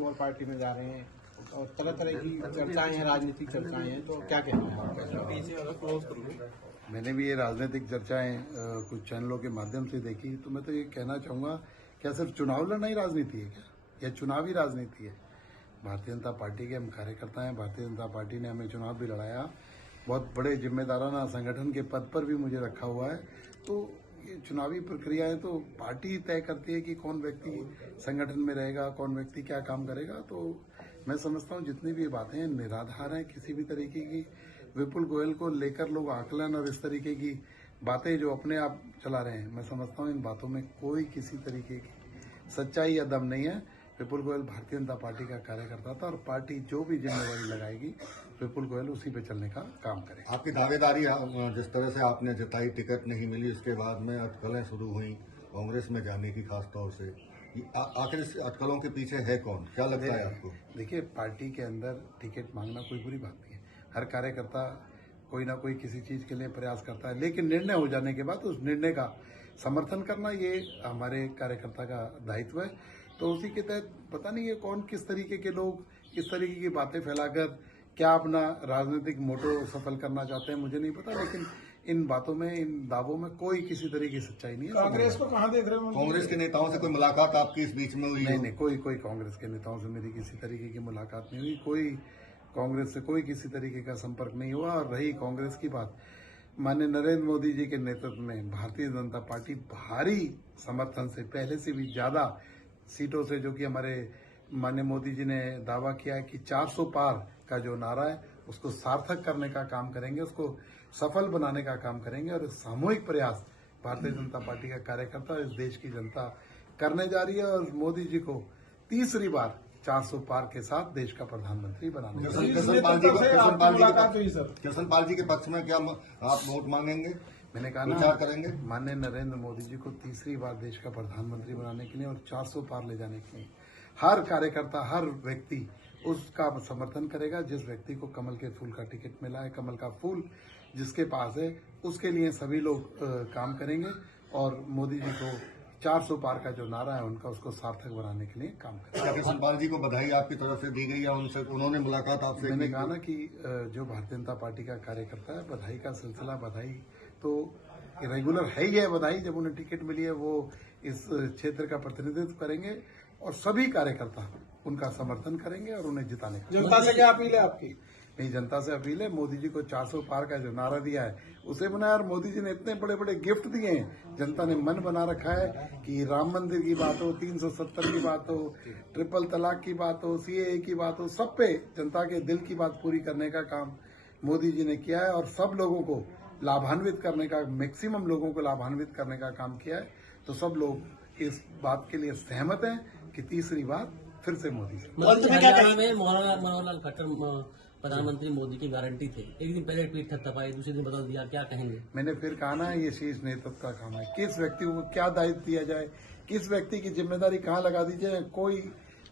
किसी और पार्टी में जा रहे हैं और तरह तरह की चर्चाएं हैं, राजनीतिक चर्चाएं हैं, तो क्या कहना है आपका? मैंने भी ये राजनीतिक चर्चाएं कुछ चैनलों के माध्यम से देखी, तो मैं तो ये कहना चाहूंगा, क्या सिर्फ चुनाव लड़ना ही राजनीति है क्या, या चुनावी राजनीति है? भारतीय जनता पार्टी के हम कार्यकर्ता हैं। भारतीय जनता पार्टी ने हमें चुनाव भी लड़ाया, बहुत बड़े जिम्मेदाराना संगठन के पद पर भी मुझे रखा हुआ है। तो ये चुनावी प्रक्रियाएं तो पार्टी तय करती है कि कौन व्यक्ति संगठन में रहेगा, कौन व्यक्ति क्या काम करेगा। तो मैं समझता हूं जितनी भी बातें निराधार हैं, किसी भी तरीके की विपुल गोयल को लेकर लोग आकलन और इस तरीके की बातें जो अपने आप चला रहे हैं, मैं समझता हूं इन बातों में कोई किसी तरीके की सच्चाई या दम नहीं है। विपुल गोयल भारतीय जनता पार्टी का कार्यकर्ता था और पार्टी जो भी जिम्मेवारी लगाएगी विपुल गोयल उसी पे चलने का काम करेगा। आपकी दावेदारी जिस तरह से आपने जताई, टिकट नहीं मिली, इसके बाद में अटकलें शुरू हुई कांग्रेस में जाने की, खास तौर से आखिर इस अटकलों के पीछे है कौन, क्या लगता है आपको? देखिए, पार्टी के अंदर टिकट मांगना कोई बुरी बात नहीं है। हर कार्यकर्ता कोई ना कोई किसी चीज के लिए प्रयास करता है, लेकिन निर्णय हो जाने के बाद उस निर्णय का समर्थन करना ये हमारे कार्यकर्ता का दायित्व है। तो उसी के तहत पता नहीं है कौन किस तरीके के लोग किस तरीके की बातें फैलाकर क्या अपना राजनीतिक मोटो सफल करना चाहते हैं, मुझे नहीं पता। लेकिन इन बातों में, इन दावों में कोई किसी तरह की सच्चाई नहीं है। कांग्रेस को कहाँ देख रहे हो? कांग्रेस के नेताओं से कोई मुलाकात आपकी इस बीच में हुई? नहीं, कोई कांग्रेस के नेताओं से मेरी किसी तरीके की मुलाकात नहीं हुई। कोई कांग्रेस से कोई किसी तरीके का संपर्क नहीं हुआ। और रही कांग्रेस की बात, माननीय नरेंद्र मोदी जी के नेतृत्व में भारतीय जनता पार्टी भारी समर्थन से, पहले से भी ज्यादा सीटों से, जो कि हमारे माननीय मोदी जी ने दावा किया है कि 400 पार का जो नारा है उसको सार्थक करने का काम करेंगे, उसको सफल बनाने का काम करेंगे। और सामूहिक प्रयास भारतीय जनता पार्टी का कार्यकर्ता इस देश की जनता करने जा रही है और मोदी जी को तीसरी बार 400 पार के साथ देश का प्रधानमंत्री बनाने जा रही है। कृष्णपाल जी के पक्ष में क्या आप वोट मांगेंगे? मैंने कहा विचार करेंगे माननीय नरेंद्र मोदी जी को तीसरी बार देश का प्रधानमंत्री बनाने के लिए और 400 पार ले जाने के लिए हर कार्यकर्ता, हर व्यक्ति उसका समर्थन करेगा। जिस व्यक्ति को कमल के फूल का टिकट मिला है, कमल का फूल जिसके पास है, उसके लिए सभी लोग काम करेंगे और मोदी जी को 400 पार का जो नारा है उनका, उसको सार्थक बनाने के लिए काम करेंगे। कृष्णपाल जी को बधाई आपकी तरफ से दी गई या उनसे उन्होंने मुलाकात आपसे? मैंने कहा ना कि जो भारतीय जनता पार्टी का कार्यकर्ता है, बधाई का सिलसिला, बधाई तो रेगुलर है ही है। बधाई जब उन्हें टिकट मिली है वो इस क्षेत्र का प्रतिनिधित्व करेंगे और सभी कार्यकर्ता उनका समर्थन करेंगे और उन्हें जिताने का। जनता से क्या अपील है आपकी? मेरी जनता से अपील है, मोदी जी को 400 पार का जो नारा दिया है उसे बनाया। और मोदी जी ने इतने बड़े बड़े गिफ्ट दिए हैं, जनता ने मन बना रखा है कि राम मंदिर की बात हो, 370 की बात हो, ट्रिपल तलाक की बात हो, सीएए की बात हो, सब पे जनता के दिल की बात पूरी करने का काम मोदी जी ने किया है और सब लोगों को लाभान्वित करने का, मैक्सिमम लोगों को लाभान्वित करने का काम किया है। तो सब लोग इस बात के लिए सहमत हैं कि तीसरी बार फिर से मोदी जी। मनोहरलाल खट्टर प्रधानमंत्री मोदी की गारंटी थे, एक दिन पहले ट्वीट थपथपाई, दूसरे दिन बदल दिया, क्या कहेंगे? मैंने फिर कहा ना, ये शीर्ष नेतृत्व का काम है। किस व्यक्ति को क्या दायित्व दिया जाए, किस व्यक्ति की जिम्मेदारी कहाँ लगा दी जाए, कोई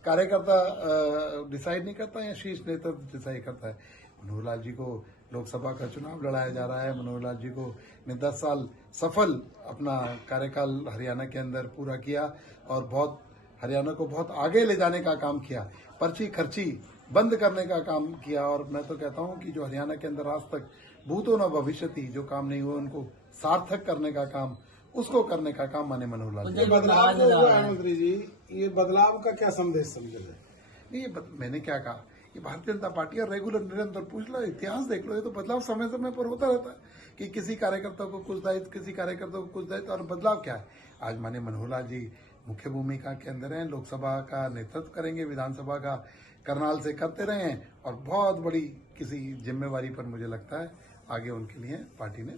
कार्यकर्ता डिसाइड नहीं करता या शीर्ष नेतृत्व डिसाइड करता है। मनोहरलाल जी को लोकसभा का चुनाव लड़ाया जा रहा है। मनोहरलाल जी को ने 10 साल सफल अपना कार्यकाल हरियाणा के अंदर पूरा किया और बहुत हरियाणा को बहुत आगे ले जाने का काम किया, पर्ची खर्ची बंद करने का काम किया। और मैं तो कहता हूं कि जो हरियाणा के अंदर आज तक भूतो न भविष्यति जो काम नहीं हुआ, उनको सार्थक करने का काम, उसको करने का काम माने मनोहरलाल जी। प्रधानमंत्री जी, ये बदलाव का क्या संदेश समझे जाए? नहीं, मैंने क्या कहा, ये भारतीय जनता पार्टी और रेगुलर निरंतर पूछ लो, इतिहास देख लो, ये तो बदलाव समय समय पर होता रहता है कि किसी कार्यकर्ता को कुछ दायित्व, किसी कार्यकर्ता को कुछ दायित्व। और बदलाव क्या है, आज माने मनोहरलाल जी मुख्य भूमिका के अंदर हैं, लोकसभा का नेतृत्व करेंगे, विधानसभा का करनाल से करते रहे हैं और बहुत बड़ी किसी जिम्मेवारी पर मुझे लगता है आगे उनके लिए पार्टी ने